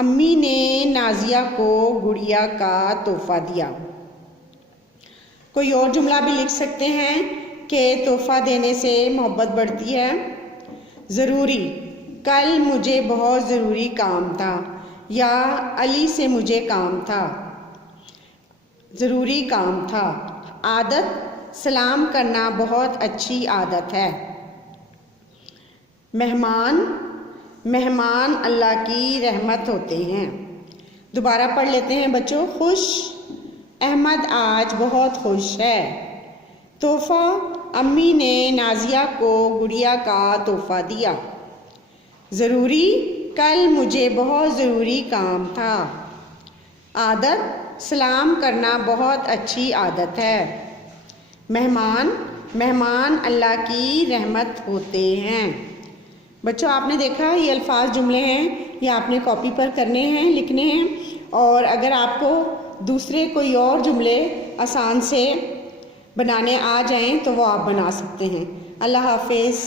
امی نے نازیہ کو گڑیا کا تحفہ دیا۔ کوئی اور جملہ بھی لکھ سکتے ہیں کہ تحفہ دینے سے محبت بڑھتی ہے۔ ضروری، کل مجھے بہت ضروری کام تھا، یا علی سے مجھے کام تھا، ضروری کام تھا۔ عادت، سلام کرنا بہت اچھی عادت ہے۔ مہمان، مہمان اللہ کی رحمت ہوتے ہیں۔ دوبارہ پڑھ لیتے ہیں بچوں۔ خوش، احمد آج بہت خوش ہے۔ تحفہ، امی نے نازیہ کو گڑیا کا تحفہ دیا۔ ضروری، کل مجھے بہت ضروری کام تھا۔ عادت، سلام کرنا بہت اچھی عادت ہے۔ مہمان، مہمان اللہ کی رحمت ہوتے ہیں۔ بچوں آپ نے دیکھا یہ الفاظ جملے ہیں، یہ آپ نے کاپی پر کرنے ہیں، لکھنے ہیں، اور اگر آپ کو دوسرے کوئی اور جملے آسان سے بنانے آ جائیں تو وہ آپ بنا سکتے ہیں۔ اللہ حافظ۔